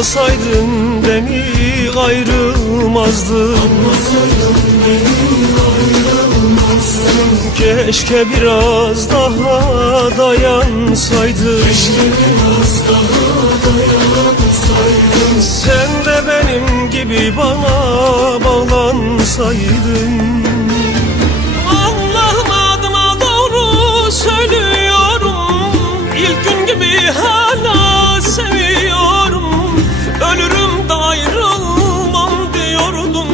Anlasaydın beni ayrılmazdın. Keşke biraz daha dayansaydın. Sen de benim gibi bana bağlansaydın. Allah'ım adıma doğru söylüyorum, İlk gün gibi hala seviyorum. Ölürüm de ayrılmam diyordun,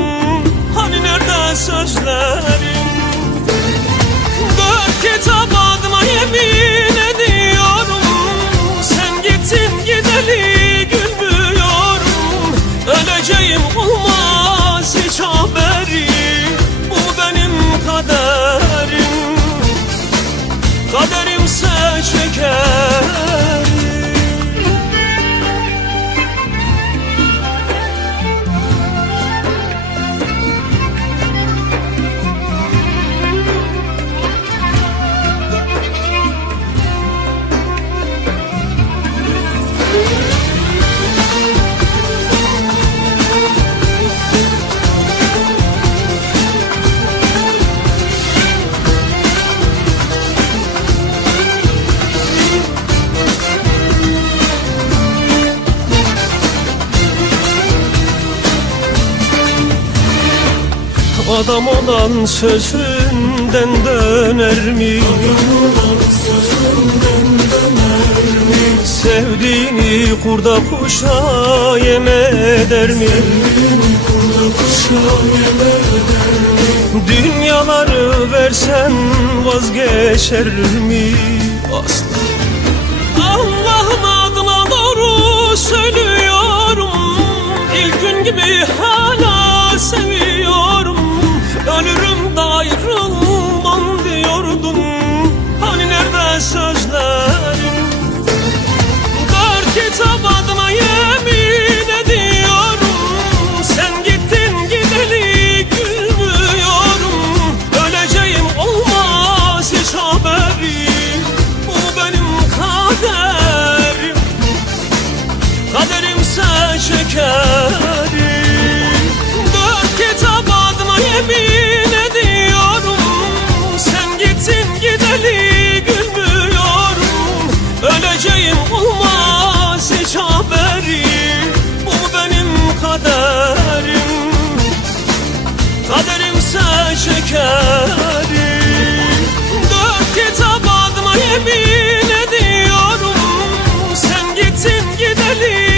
hani nerede sözlerin? Dört kitap adıma yemin ediyorum, sen gittin gideli gülmüyorum. Öleceğim olmaz hiç haberi, bu benim kaderim. Kaderimse çekerim. Adam olan sözünden döner mi? Sevdiğini kurda kuşa yem eder mi? Dünyaları versen vazgeçer mi? Asla. Allah'ım adına doğru söylüyorum, İlk gün gibi hala seviyorum. Ölürüm de ayrılmam diyordun, hani nerede sözlerin? Dört kitap adıma yemin ediyorum, sen gittin gideli gülmüyorum. Öleceğim olmaz hiç haberi, bu benim kaderim. Kaderimse çekerim. Dört kitap adıma yemin ediyorum, sen gittin gideli gülmüyorum. Öleceğim olmaz hiç haberi, bu benim kaderim. Kaderimse çekerim. Dört kitap adıma yemin ediyorum, sen gittin gideli